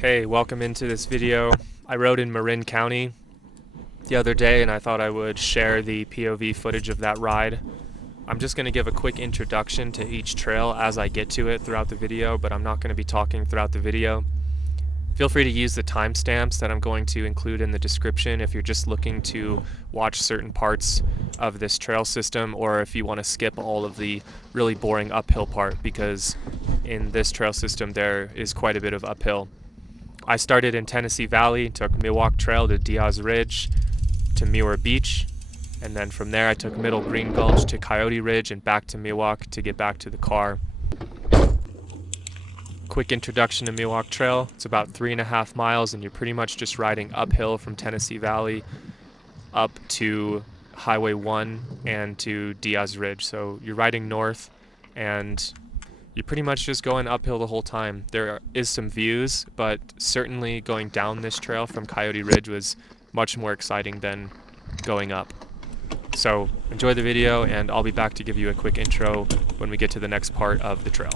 Hey, welcome into this video. I rode in Marin County the other day and I thought I would share the POV footage of that ride. I'm just going to give a quick introduction to each trail as I get to it throughout the video, but I'm not going to be talking throughout the video. Feel free to use the timestamps that I'm going to include in the description if you're just looking to watch certain parts of this trail system, or if you want to skip all of the really boring uphill part, because in this trail system there is quite a bit of uphill. I started in Tennessee Valley, took Miwok Trail to Diaz Ridge to Muir Beach, and then from there I took Middle Green Gulch to Coyote Ridge and back to Miwok to get back to the car. Quick introduction to Miwok Trail. It's about 3.5 miles and you're pretty much just riding uphill from Tennessee Valley up to Highway 1 and to Diaz Ridge. So you're riding north and you're pretty much just going uphill the whole time. There is some views, but certainly going down this trail from Coyote Ridge was much more exciting than going up. So enjoy the video and I'll be back to give you a quick intro when we get to the next part of the trail.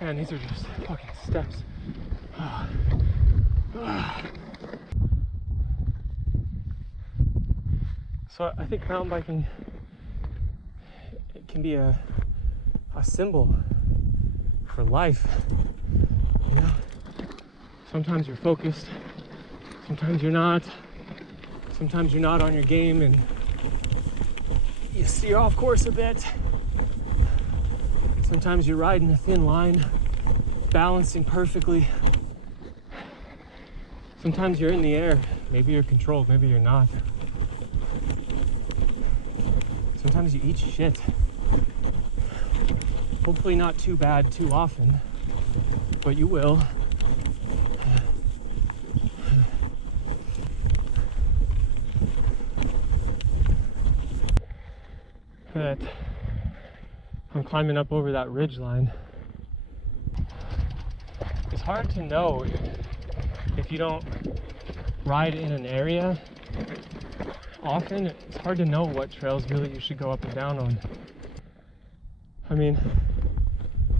Man, these are just fucking steps. So I think mountain biking, it can be a symbol for life. You know, sometimes you're focused, sometimes you're not. Sometimes you're not on your game and you steer off course a bit. Sometimes you're riding a thin line, balancing perfectly. Sometimes you're in the air. Maybe you're controlled, maybe you're not. Sometimes you eat shit. Hopefully not too bad too often, but you will. That I'm climbing up over that ridge line. It's hard to know if you don't ride in an area often. It's hard to know what trails really you should go up and down on. I mean,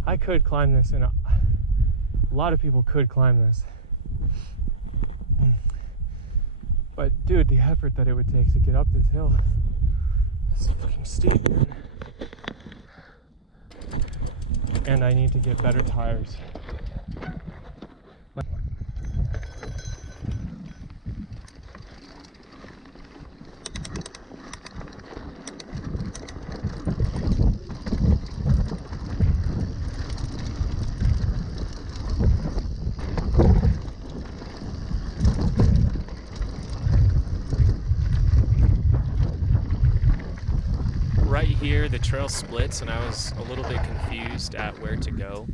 I could climb this, and a lot of people could climb this. But dude, the effort that it would take to get up this hill, it's fucking steep, man. And I need to get better tires. Right here, the trail splits, and I was a little bit confused at where to go.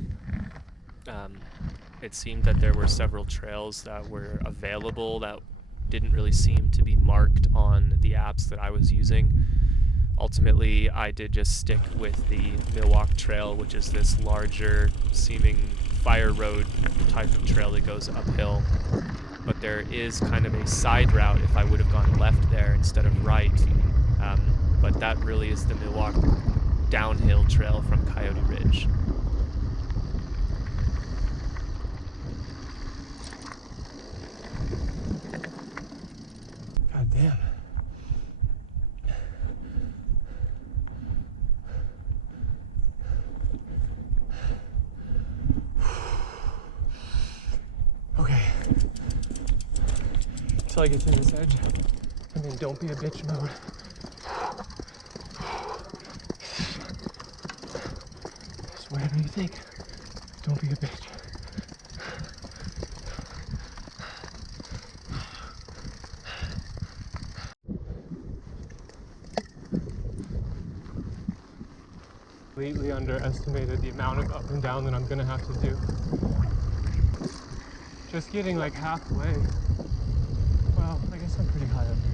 It seemed that there were several trails that were available that didn't really seem to be marked on the apps that I was using. Ultimately, I did just stick with the Miwok Trail, which is this larger seeming fire road type of trail that goes uphill. But there is kind of a side route if I would have gone left there instead of right. But that really is the Miwok downhill trail from Coyote Ridge. God damn. Okay. Until I get to this edge, I'm in don't be a bitch mode. whatever you think. Don't be a bitch. Completely underestimated the amount of up and down that I'm gonna have to do. Just getting like halfway. Well, I guess I'm pretty high up here.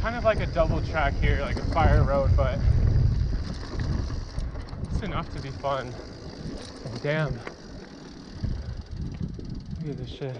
Kind of like a double track here, like a fire road, but it's enough to be fun. And damn, look at this shit.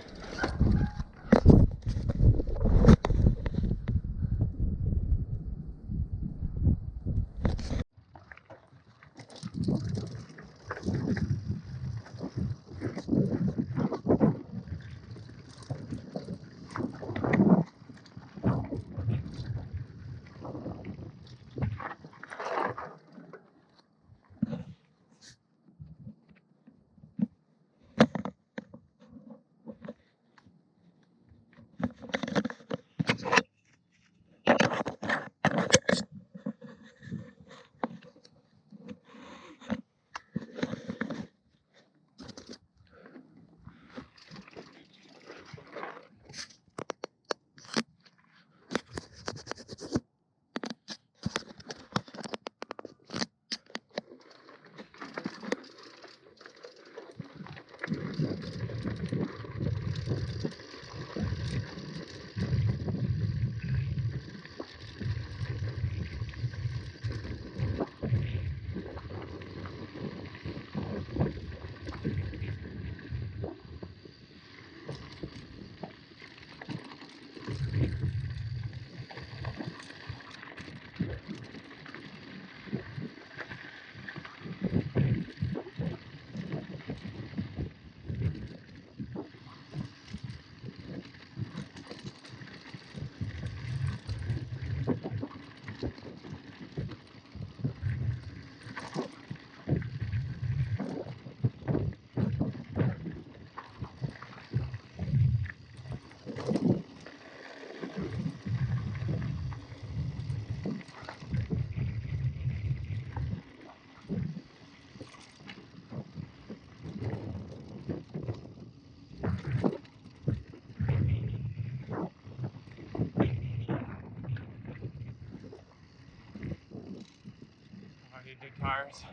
big tires.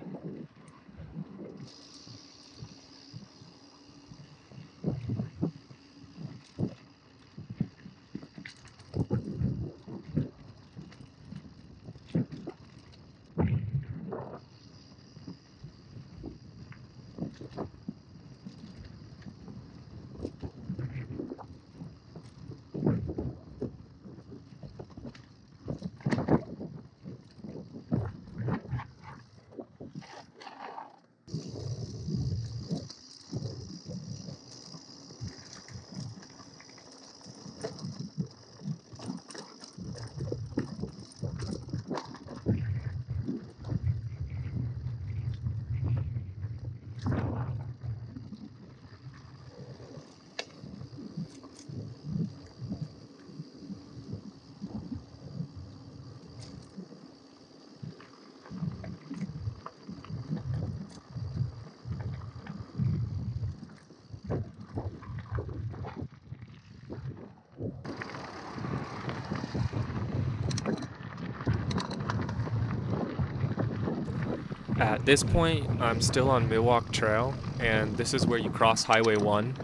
At this point, I'm still on Miwok Trail, and this is where you cross Highway 1,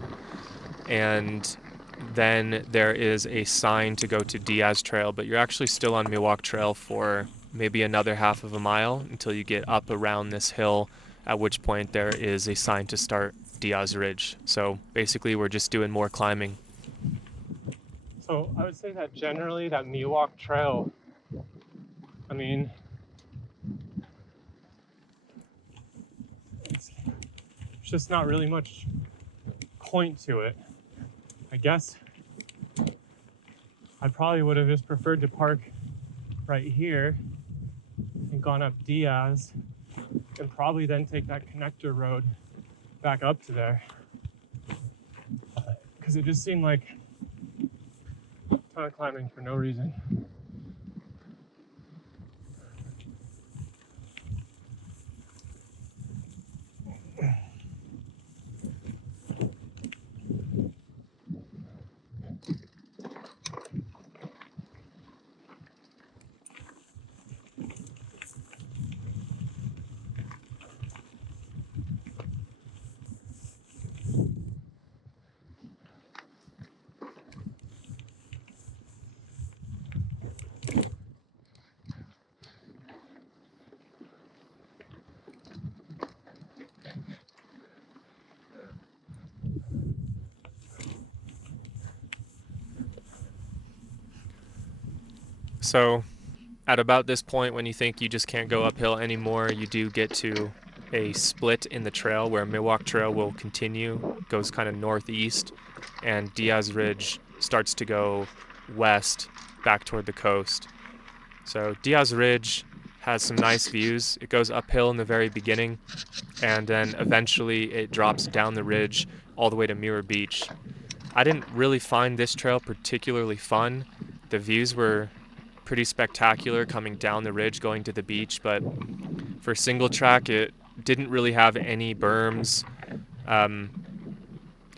and then there is a sign to go to Diaz Trail, but you're actually still on Miwok Trail for maybe another half of a mile until you get up around this hill, at which point there is a sign to start Diaz Ridge. So basically we're just doing more climbing. So I would say that generally that Miwok Trail, I mean, it's just not really much point to it. I guess I probably would have just preferred to park right here and gone up Diaz and probably then take that connector road back up to there. Because it just seemed like a ton of climbing for no reason. So at about this point, when you think you just can't go uphill anymore, you do get to a split in the trail where Miwok Trail will continue, goes kind of northeast, and Diaz Ridge starts to go west back toward the coast. So Diaz Ridge has some nice views. It goes uphill in the very beginning, and then eventually it drops down the ridge all the way to Muir Beach. I didn't really find this trail particularly fun. The views were pretty spectacular coming down the ridge going to the beach, but for single track it didn't really have any berms.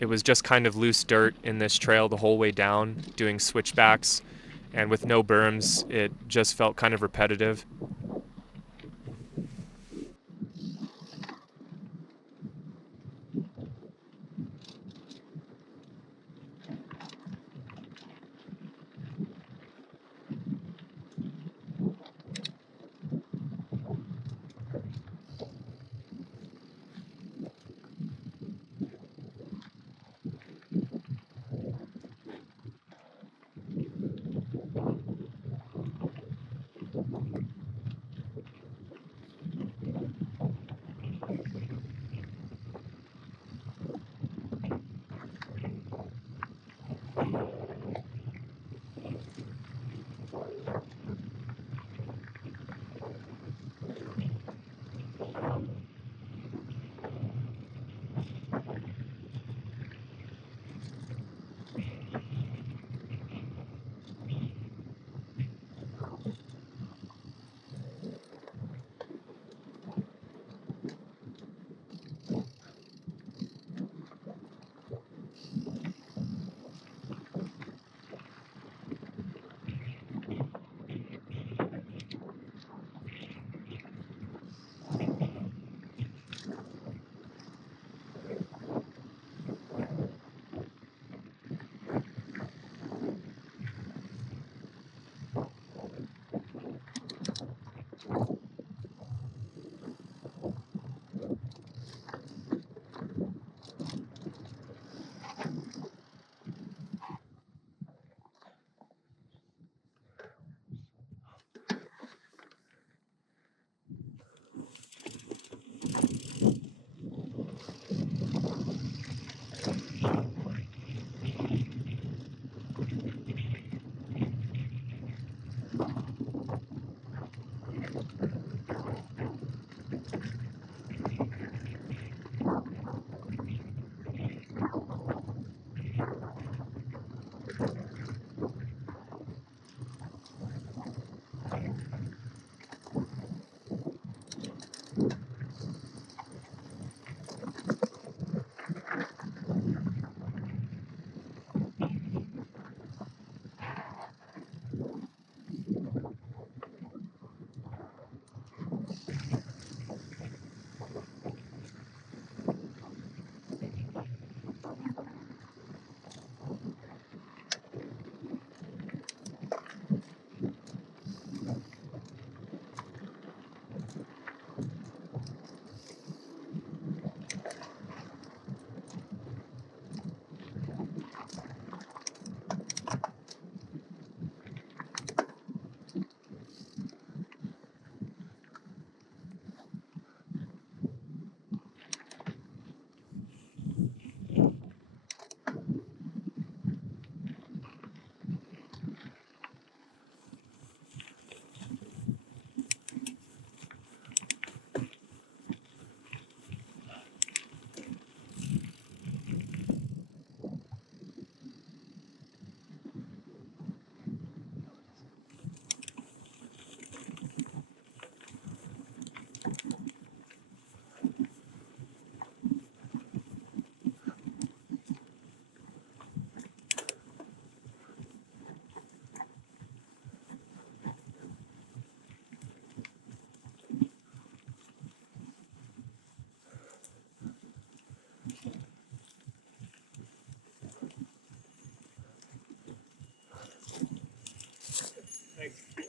It was just kind of loose dirt in this trail the whole way down, doing switchbacks, and with no berms it just felt kind of repetitive.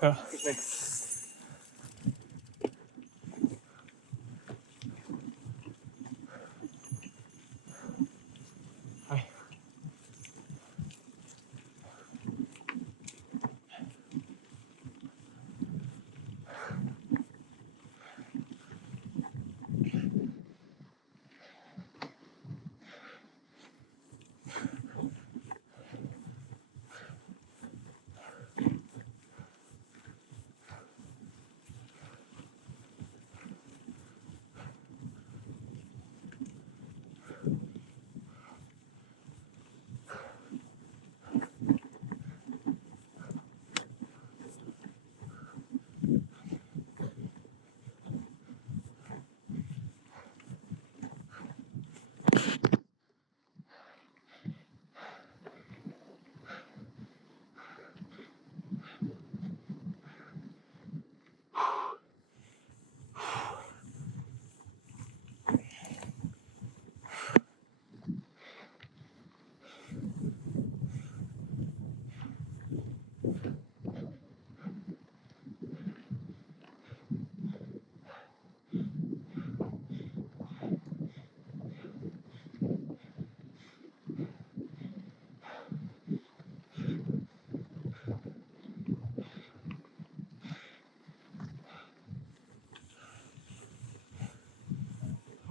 Uh, Hi.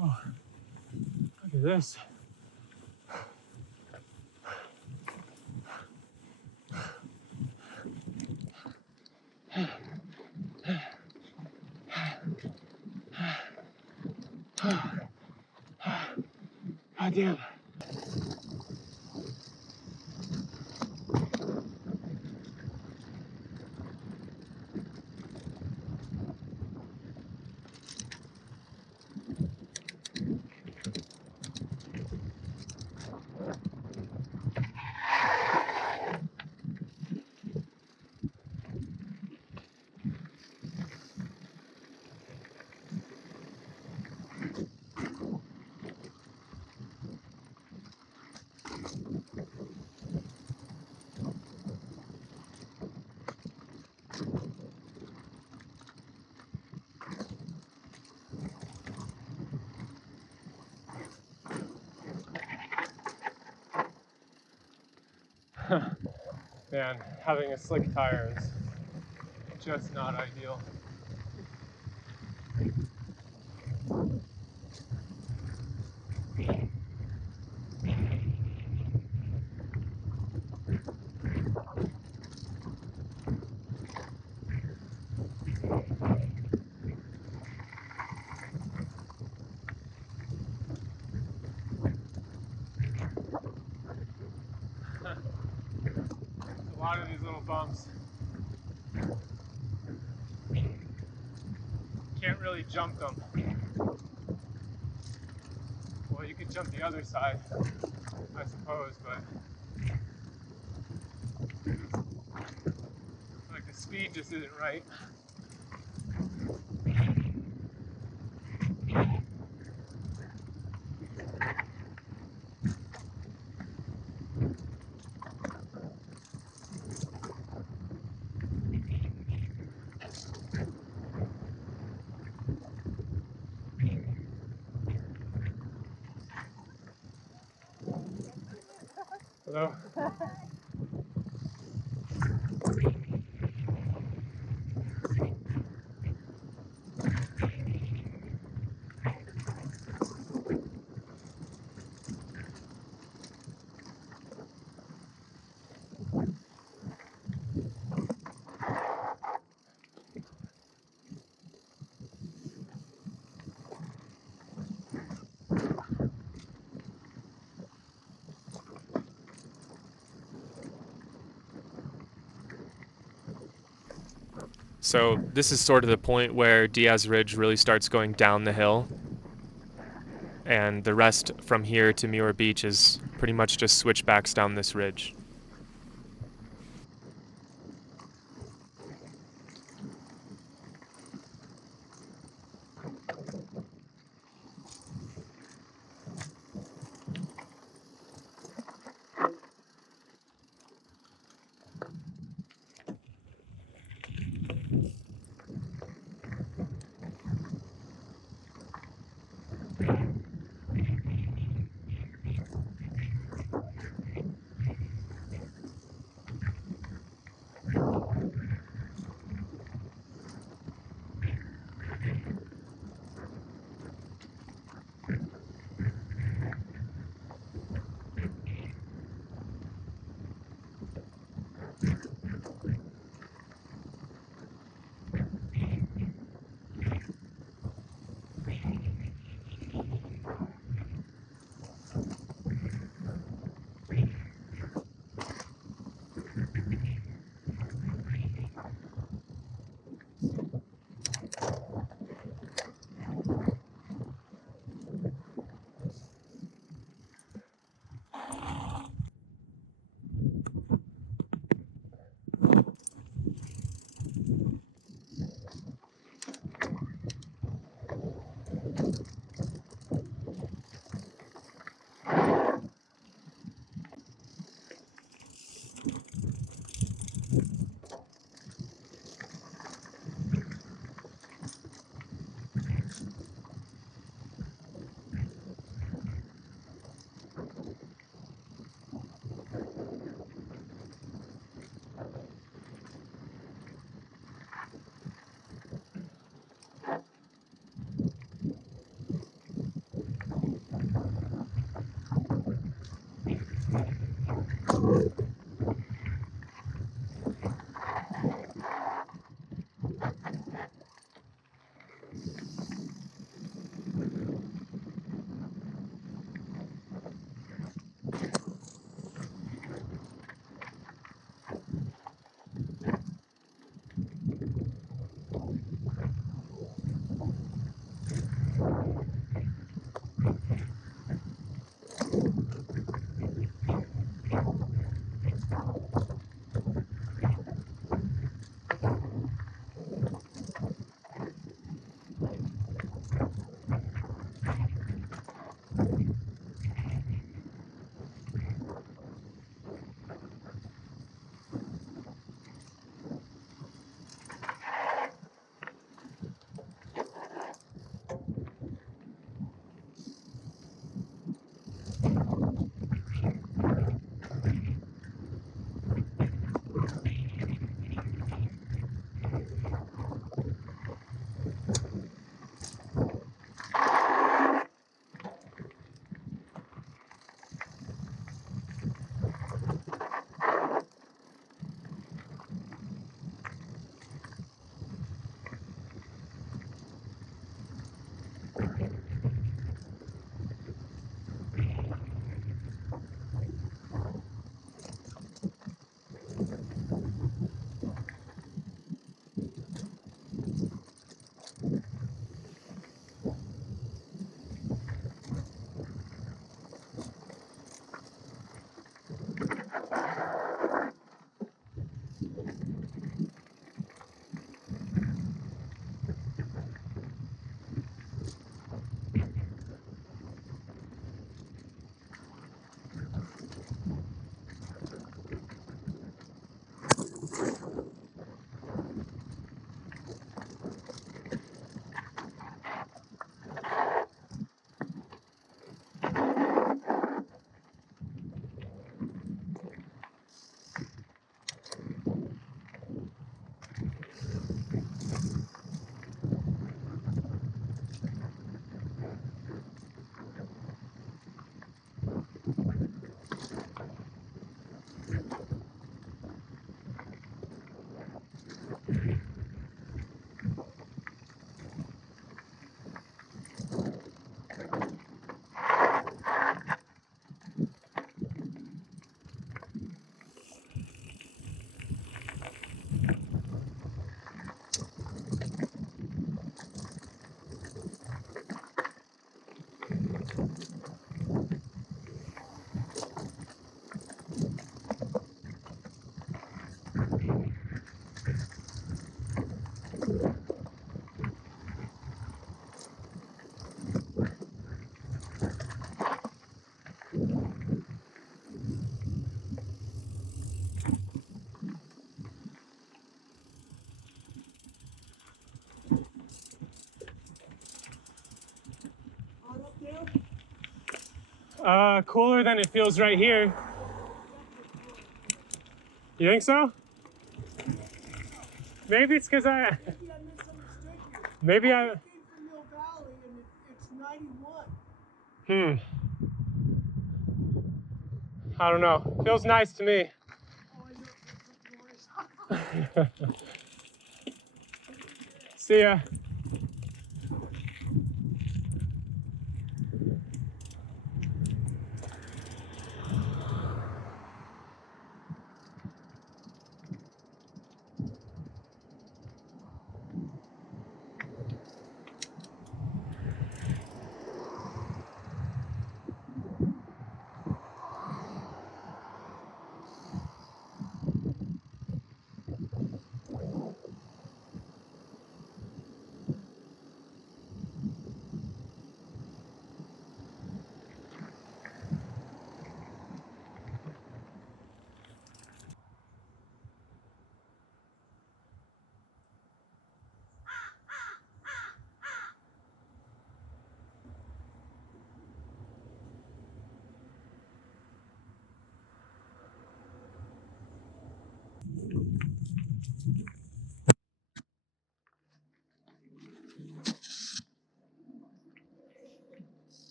Oh, look at this. God damn. Man, having a slick tire is just not ideal. A lot of these little bumps. Can't really jump them. Well, you could jump the other side, I suppose, but like the speed just isn't right. Hello? So this is sort of the point where Diaz Ridge really starts going down the hill, and the rest from here to Muir Beach is pretty much just switchbacks down this ridge. Cooler than it feels right here. You think so? Maybe it's because I misunderstood you. maybe I came from Mill Valley and it's 91. I don't know. Feels nice to me. Oh, I know it's noise. See ya.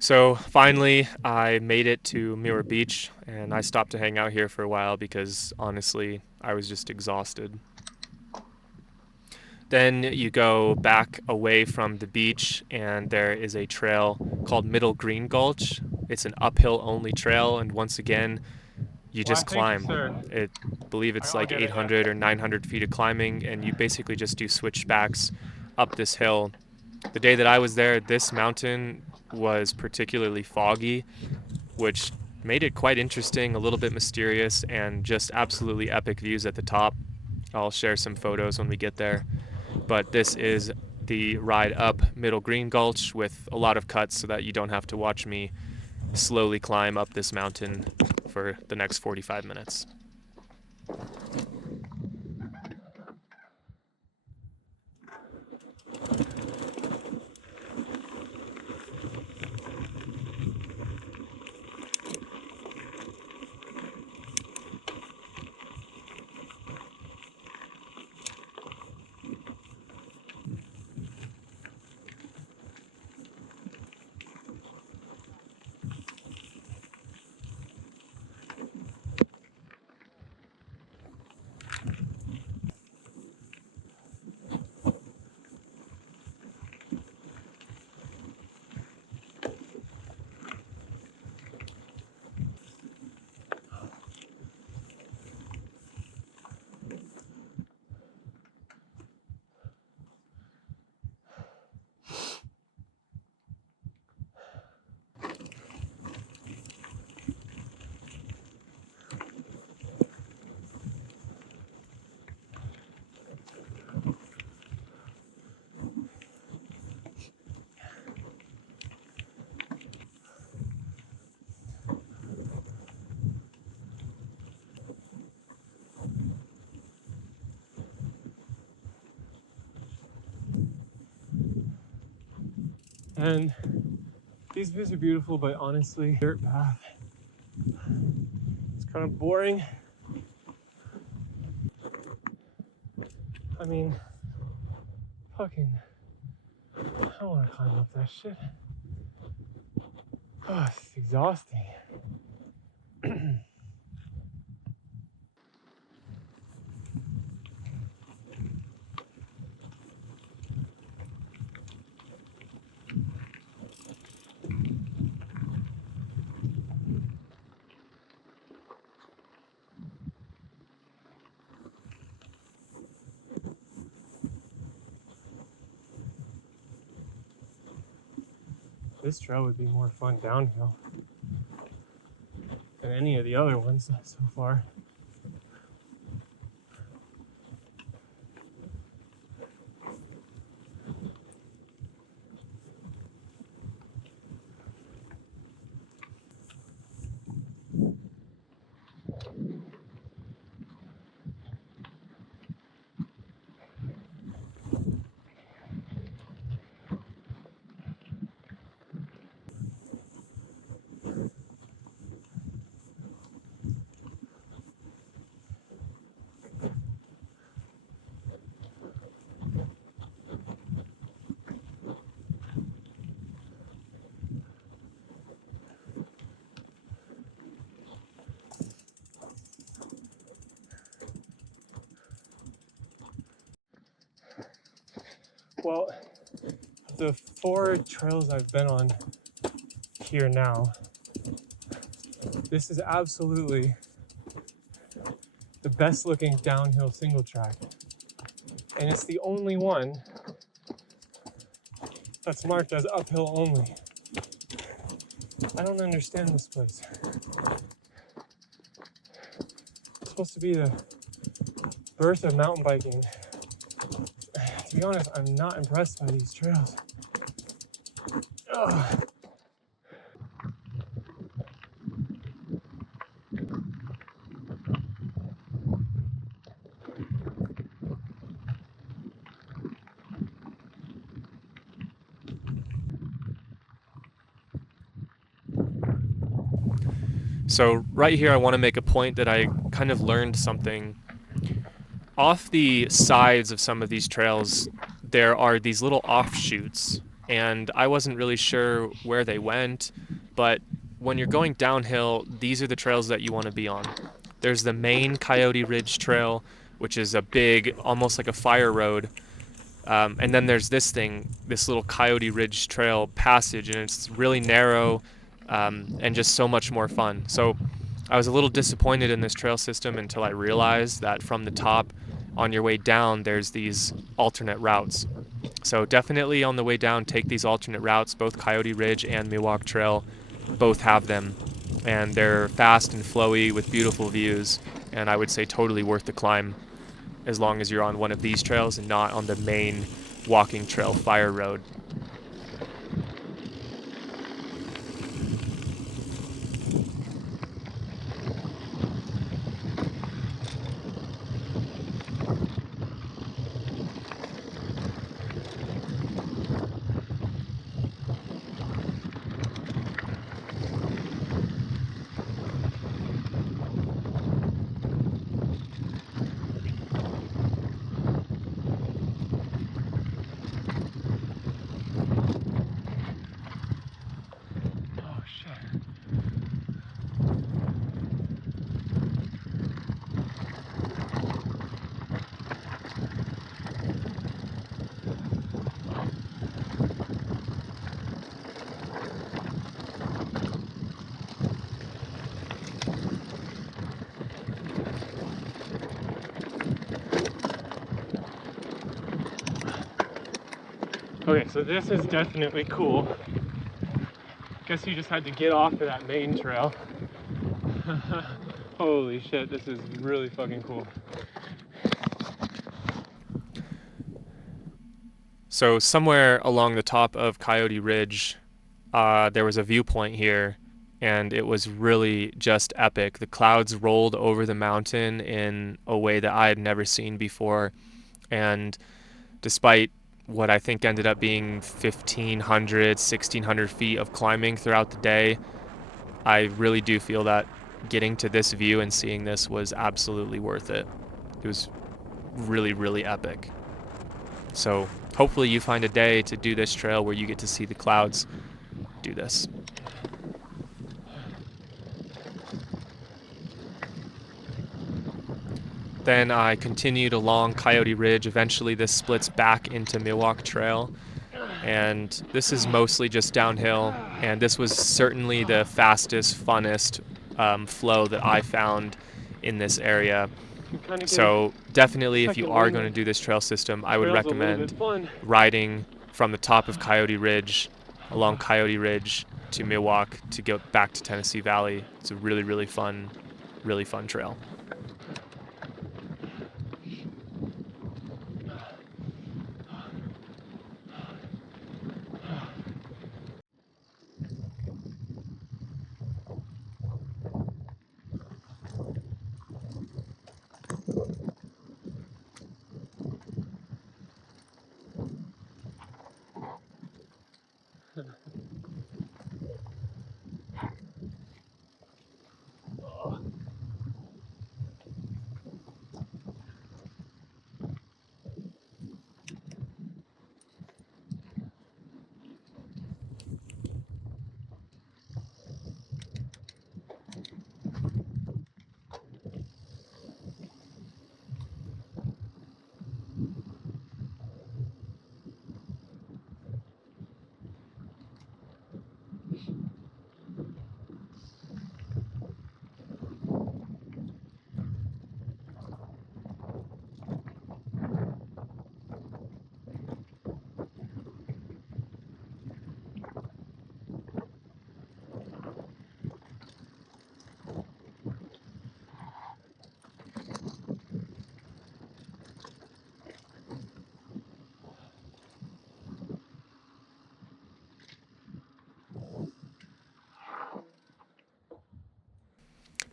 So finally, I made it to Muir Beach, and I stopped to hang out here for a while because honestly, I was just exhausted. Then you go back away from the beach, and there is a trail called Middle Green Gulch. It's an uphill only trail, and once again, you Well, just thank you, climb. sir. I believe it's I'll like get it, yeah. 800 or 900 feet of climbing, and you basically just do switchbacks up this hill. The day that I was there, this mountain was particularly foggy, which made it quite interesting, a little bit mysterious, and just absolutely epic views at the top. I'll share some photos when we get there. But this is the ride up Middle Green Gulch with a lot of cuts so that you don't have to watch me slowly climb up this mountain for the next 45 minutes. And these views are beautiful, but honestly, dirt path, it's kind of boring. I mean, fucking, I don't want to climb up that shit. Oh, it's exhausting. This trail would be more fun downhill than any of the other ones so far. Well, the 4 trails I've been on here now, this is absolutely the best looking downhill single track. And it's the only one that's marked as uphill only. I don't understand this place. It's supposed to be the birth of mountain biking. To be honest, I'm not impressed by these trails. Ugh. So right here I want to make a point that I kind of learned something. Off the sides of some of these trails, there are these little offshoots, and I wasn't really sure where they went, but when you're going downhill, these are the trails that you want to be on. There's the main Coyote Ridge Trail, which is a big, almost like a fire road, and then there's this little Coyote Ridge Trail passage, and it's really narrow and just so much more fun. So I was a little disappointed in this trail system until I realized that from the top on your way down, there's these alternate routes. So definitely on the way down, take these alternate routes. Both Coyote Ridge and Miwok Trail both have them, and they're fast and flowy with beautiful views, and I would say totally worth the climb as long as you're on one of these trails and not on the main walking trail fire road. Oh shit. Okay, so this is definitely cool. Guess you just had to get off of that main trail. Holy shit, this is really fucking cool. So somewhere along the top of Coyote Ridge, there was a viewpoint here, and it was really just epic. The clouds rolled over the mountain in a way that I had never seen before, and despite what I think ended up being 1,500, 1,600 feet of climbing throughout the day, I really do feel that getting to this view and seeing this was absolutely worth it. It was really, really epic. So hopefully you find a day to do this trail where you get to see the clouds. Do this. Then I continued along Coyote Ridge. Eventually this splits back into Miwok Trail, and this is mostly just downhill, and this was certainly the fastest, funnest flow that I found in this area. So definitely if you are going to do this trail system, I would recommend riding from the top of Coyote Ridge along Coyote Ridge to Miwok to get back to Tennessee Valley. It's a really, really fun trail.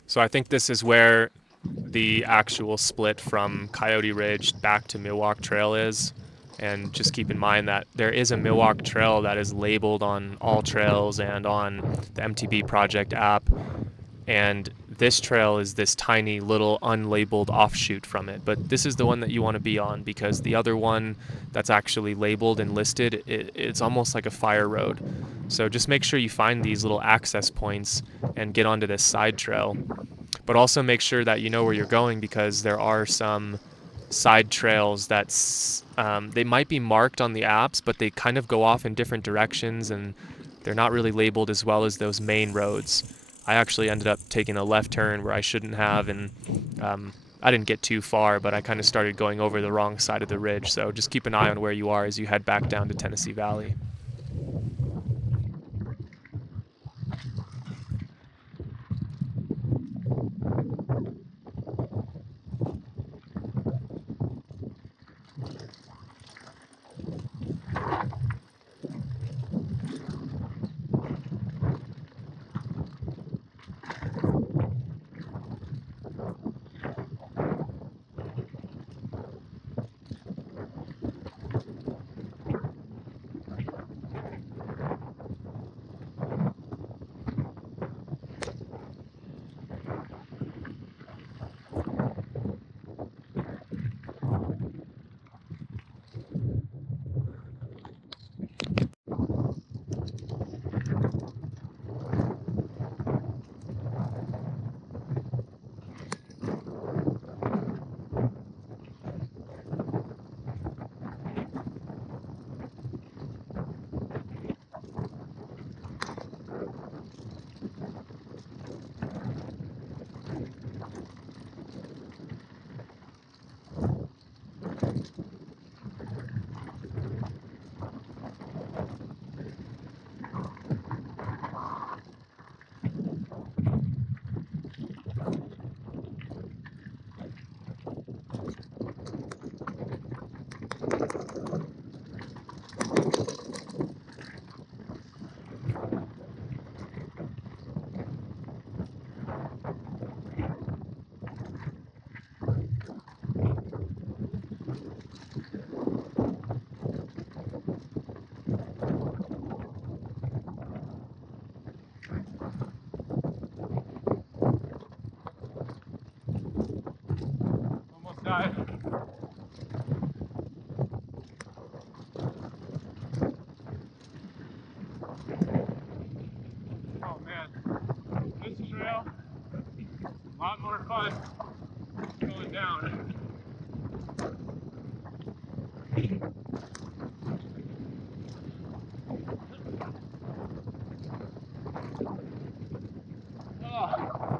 So I think this is where the actual split from Coyote Ridge back to Miwok Trail is. And just keep in mind that there is a Miwok Trail that is labeled on All Trails and on the MTB Project app. And this trail is this tiny little unlabeled offshoot from it. But this is the one that you want to be on, because the other one that's actually labeled and listed, it's almost like a fire road. So just make sure you find these little access points and get onto this side trail. But also make sure that you know where you're going, because there are some side trails that's they might be marked on the apps, but they kind of go off in different directions, and they're not really labeled as well as those main roads. I actually ended up taking a left turn where I shouldn't have, and I didn't get too far, but I kind of started going over the wrong side of the ridge. So just keep an eye on where you are as you head back down to Tennessee Valley. Almost died. Oh man, this trail is a lot more fun going down. Oh.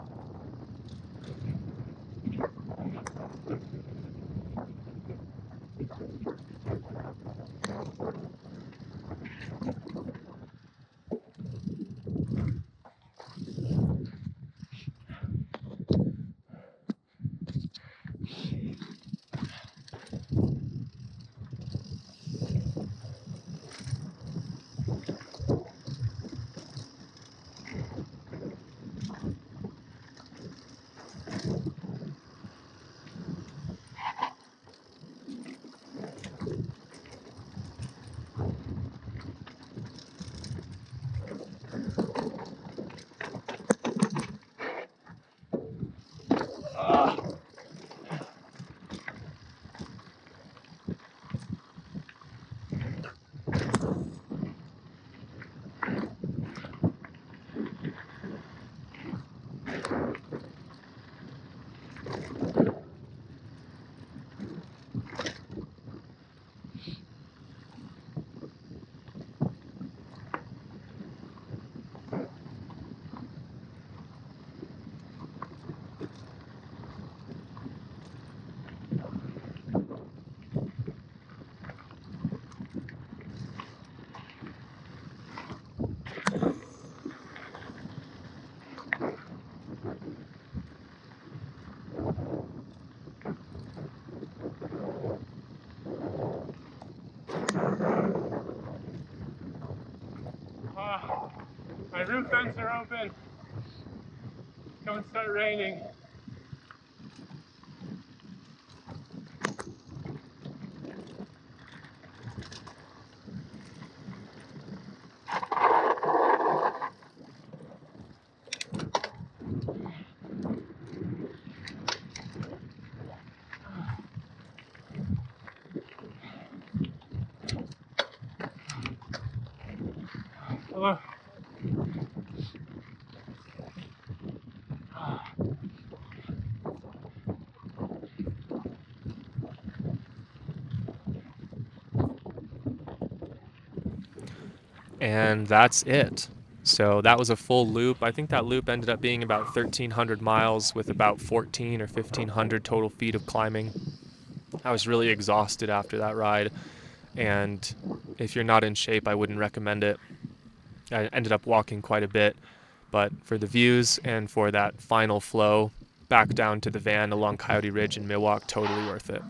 My roof vents are open. It's going to start raining. Hello. And that's it. So that was a full loop. I think that loop ended up being about 1,300 miles with about 14 or 1,500 total feet of climbing. I was really exhausted after that ride, and if you're not in shape, I wouldn't recommend it. I ended up walking quite a bit, but for the views and for that final flow back down to the van along Coyote Ridge in Miwok, totally worth it.